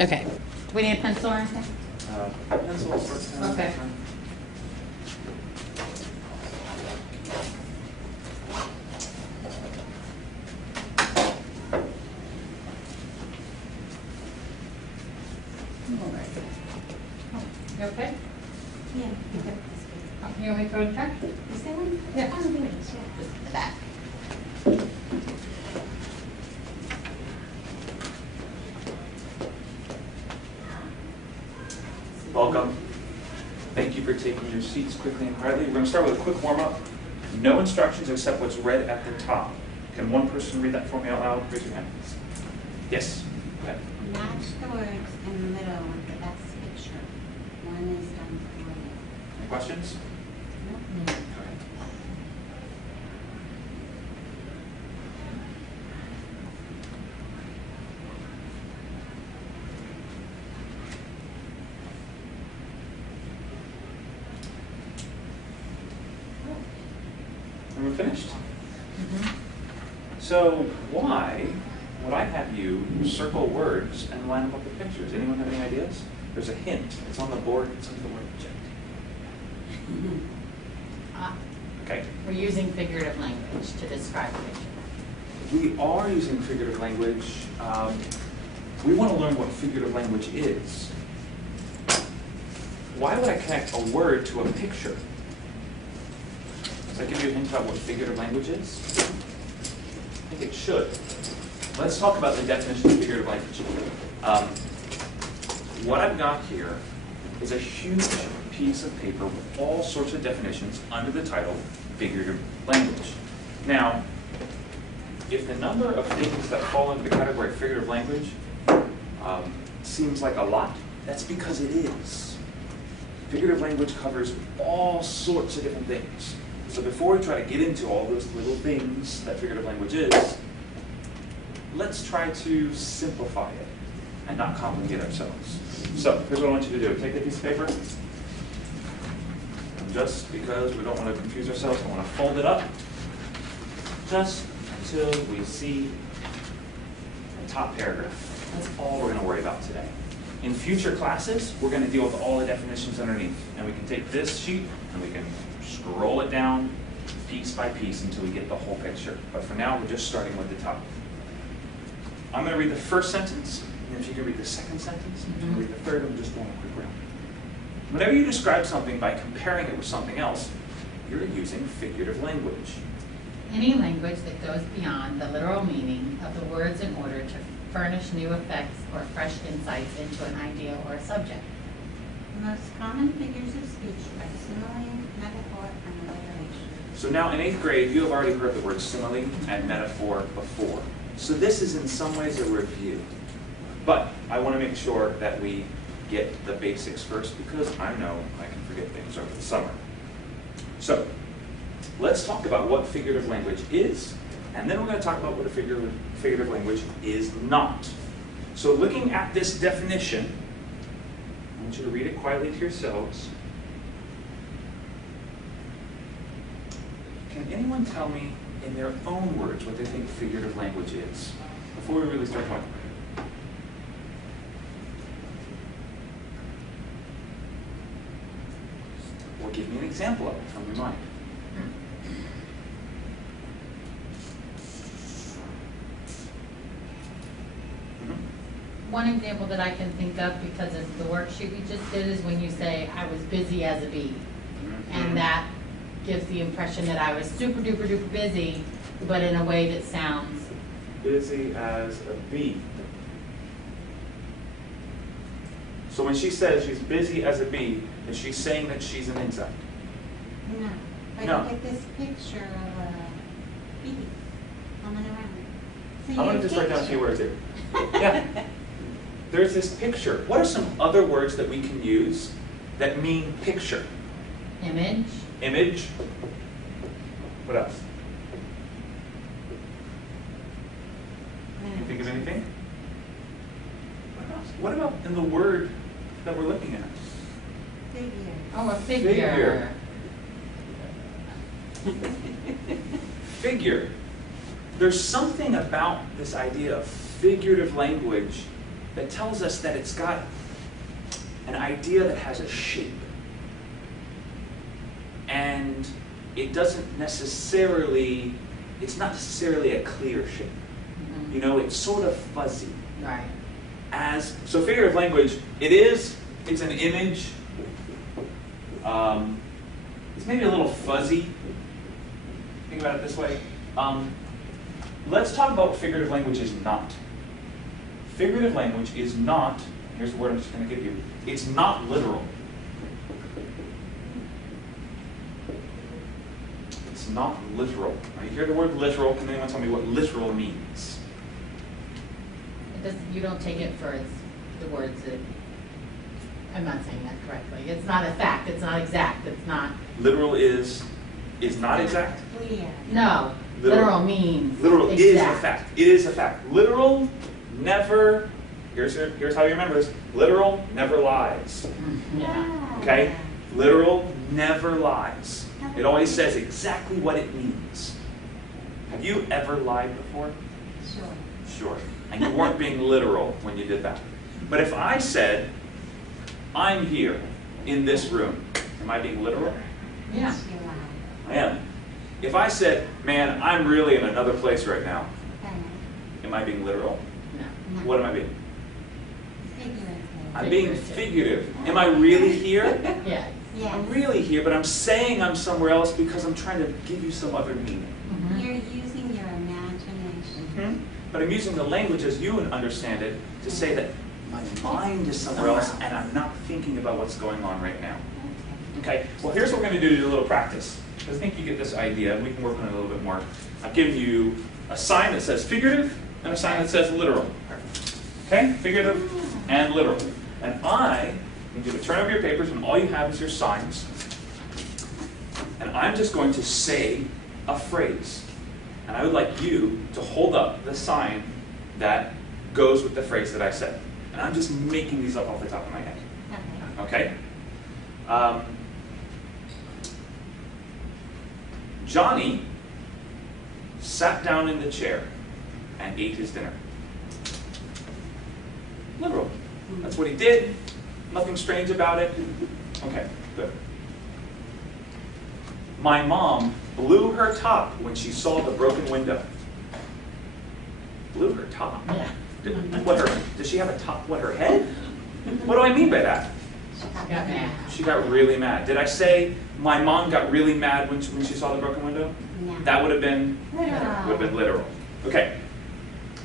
Okay. Do we need a pencil or anything? Pencil first. Okay. You okay? Yeah. You want me to throw it back? Is that one? Yeah. Oh, there it is, yeah. Just the back. Welcome. Thank you for taking your seats quickly and quietly. We're going to start with a quick warm-up. No instructions except what's read at the top. Can one person read that for me out loud? Raise your hand. Yes. Go ahead. Match the words in the middle with the best picture. One is done for you. Any questions? Nope. Go ahead. And we're finished. So why would I have you circle words and line them up with pictures? Anyone have any ideas? There's a hint. It's on the board. It's under the word object. Okay. We're using figurative language to describe a picture. We are using figurative language. We want to learn what figurative language is. Why would I connect a word to a picture? Does that give you a hint about what figurative language is? I think it should. Let's talk about the definition of figurative language. What I've got here is a huge piece of paper with all sorts of definitions under the title figurative language. Now, if the number of things that fall into the category of figurative language seems like a lot, that's because it is. Figurative language covers all sorts of different things. So before we try to get into all those little things that figurative language is, let's try to simplify it and not complicate ourselves. So here's what I want you to do. Take that piece of paper. And just because we don't want to confuse ourselves, I want to fold it up just until we see the top paragraph. That's all we're going to worry about today. In future classes, we're going to deal with all the definitions underneath. And we can take this sheet and we can scroll it down piece by piece until we get the whole picture. But for now, we're just starting with the top. I'm going to read the first sentence, and if you can read the second sentence, and you can read the third, I'm just doing a quick round. Whenever you describe something by comparing it with something else, you're using figurative language. Any language that goes beyond the literal meaning of the words in order to furnish new effects or fresh insights into an idea or a subject. The most common figures of speech are simile, metaphor, and alliteration. So now in 8th grade, you have already heard the word simile and metaphor before. So this is in some ways a review. But I want to make sure that we get the basics first because I know I can forget things over the summer. So let's talk about what figurative language is, and then we're going to talk about what a figurative language is not. So looking at this definition, I want you to read it quietly to yourselves. Can anyone tell me in their own words what they think figurative language is before we really start talking about it? Or give me an example of it from your mind. One example that I can think of because of the worksheet we just did is when you say, I was busy as a bee. And that gives the impression that I was super duper duper busy, but in a way that sounds Busy as a bee. So when she says she's busy as a bee, is she saying that she's an insect? No. But No. you get this picture of a bee coming around. So I'm going to just write down a few words here. Yeah. There's this picture. What are some other words that we can use that mean picture? image. Image. What else? Can you think of anything? What else? What about in the word that we're looking at? Figure. Oh, a figure. Figure. There's something about this idea of figurative language that tells us that it's got an idea that has a shape. And it doesn't necessarily, it's not necessarily a clear shape. You know, it's sort of fuzzy. Right. So figurative language, it's an image. It's maybe a little fuzzy. Think about it this way. Let's talk about what figurative language is not. Figurative language is not, here's the word I'm just going to give you, it's not literal. It's not literal. Now, you hear the word literal, can anyone tell me what literal means? You don't take it for the words that, I'm not saying that correctly. It's not a fact, it's not exact, it's not. Literal is not exact? Clear. No, literal means Literal exact. is a fact. It is a fact. Literal never, here's how you remember this, literal never lies. Yeah. Okay? Literal never lies. It always says exactly what it means. Have you ever lied before? Sure. Sure. And you weren't being literal when you did that. But if I said, I'm here in this room, am I being literal? Yeah. Yes, you are. I am. If I said, man, I'm really in another place right now, Okay. am I being literal? No. No. What am I being? Figurative. I'm being figurative. Am I really here? Yeah. Yes. I'm really here, but I'm saying I'm somewhere else because I'm trying to give you some other meaning. Mhm. You're using your imagination. But I'm using the language as you understand it to say that my mind is somewhere else and I'm not thinking about what's going on right now. Okay, well here's what we're going to do a little practice. I think you get this idea. We can work on it a little bit more. I've given you a sign that says figurative and a sign that says literal. Okay, figurative and literal. And I need you to turn over your papers and all you have is your signs. And I'm just going to say a phrase. And I would like you to hold up the sign that goes with the phrase that I said. And I'm just making these up off the top of my head. Okay. Okay? Johnny sat down in the chair and ate his dinner. Literal. That's what he did. Nothing strange about it. Okay, good. My mom blew her top when she saw the broken window. Blew her top? Yeah. Does she have a top? What, her head? What do I mean by that? She got mad. She got really mad. Did I say my mom got really mad when she saw the broken window? No. That would have been Literal. literal. Okay.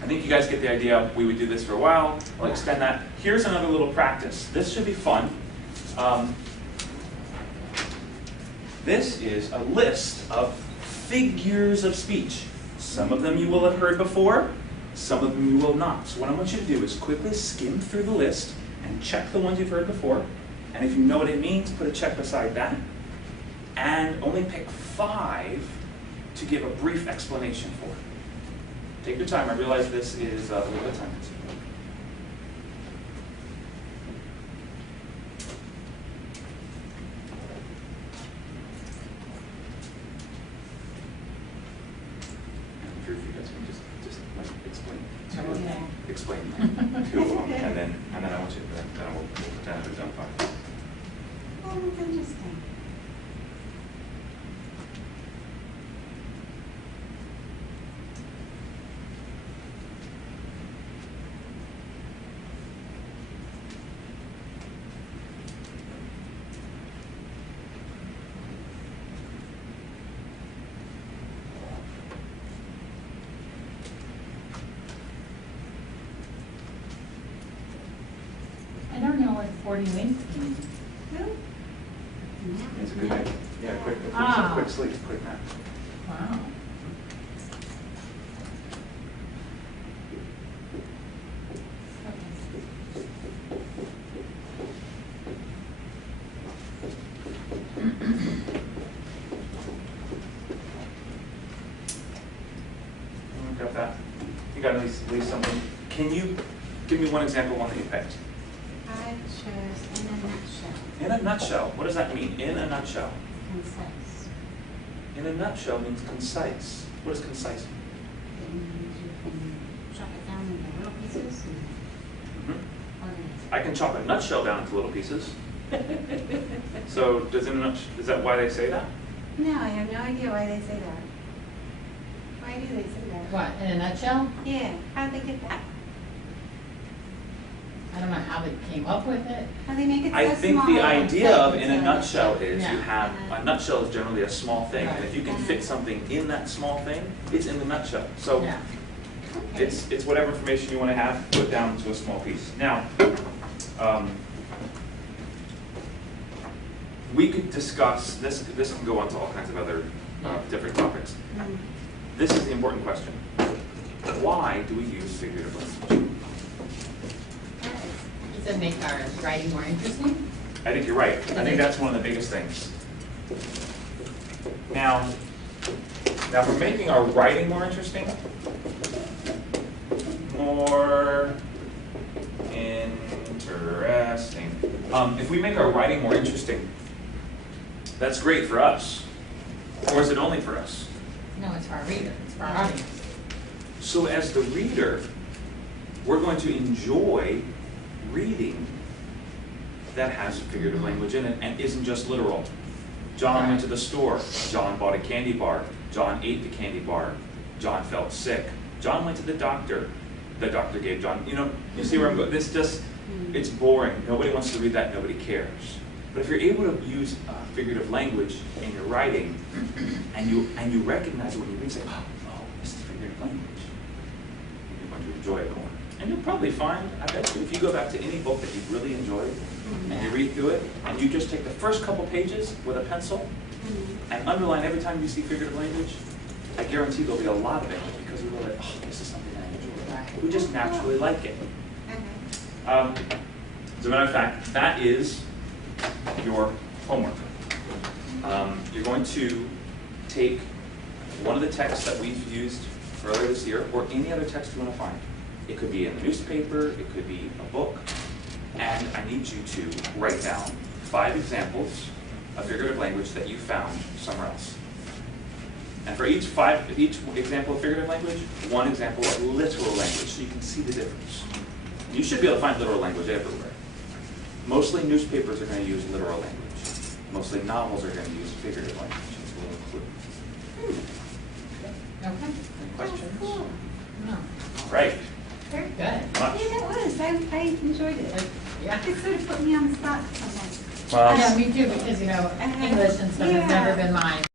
I think you guys get the idea. We would do this for a while. I'll extend that. Here's another little practice. This should be fun. This is a list of figures of speech. Some of them you will have heard before. Some of them you will not. So what I want you to do is quickly skim through the list and check the ones you've heard before. And if you know what it means, put a check beside that. And only pick 5 to give a brief explanation for. Take your time. I realize this is a little bit time consuming. I'm sure if you guys can just like, explain. Okay. Explain 2 of them, and then I want you to, then we'll pretend we've done 5. Oh, that's interesting. I don't know what 40 winks means. It's a good name. Yeah, quick Ah. sleep, quick nap. Wow. Got that? You got at least something. Can you give me one example, one that you picked? I chose in a nutshell. In a nutshell. What does that mean? In a nutshell. Concise. In a nutshell means concise. What does concise mean? It means you can chop it down into little pieces and I can chop a nutshell down into little pieces. So is that why they say that? No, I have no idea why they say that. Why do they say that? What, in a nutshell? Yeah, how'd they get that? I don't know how they came up with it. How they make it so I think small the and idea of fit in a into nutshell is you Yeah. have, a nutshell is generally a small thing, and if you can Right. fit something in that small thing, it's in the nutshell. So Yeah. Okay. it's whatever information you want to have put down to a small piece. Now, we could discuss, this can go on to all kinds of other different topics. Mm. This is the important question. Why do we use figurative language? Does it make our writing more interesting? I think you're right. I think that's one of the biggest things. Now for making our writing more interesting, if we make our writing more interesting, that's great for us. Or is it only for us? No, it's for our reader, it's for our audience. So as the reader, we're going to enjoy reading that has figurative language in it and isn't just literal. John went to the store. John bought a candy bar. John ate the candy bar. John felt sick. John went to the doctor. The doctor gave John, you see where I'm going? This just, it's boring. Nobody wants to read that. Nobody cares. But if you're able to use figurative language in your writing, and you recognize it when you read, say, oh, this is figurative language, you're going to enjoy it more. And you'll probably find, I bet you, if you go back to any book that you've really enjoyed, and you read through it, and you just take the first couple pages with a pencil, and underline every time you see figurative language, I guarantee there'll be a lot of it, because we're like, oh, this is something I enjoy. Right. We just naturally like it. Okay. As a matter of fact, that is your homework. You're going to take one of the texts that we've used earlier this year, or any other text you want to find. It could be in the newspaper, it could be a book, and I need you to write down 5 examples of figurative language that you found somewhere else. And for each example of figurative language, 1 example of literal language, so you can see the difference. You should be able to find literal language everywhere. Mostly newspapers are going to use literal language. Mostly novels are going to use figurative language, as we'll include. Okay. Any questions? Cool. No. All right. Very good. Much. Yeah, that was. I enjoyed it. Yeah. It sort of put me on the spot sometimes. Well, Yeah, me too, because, English and stuff has never been mine.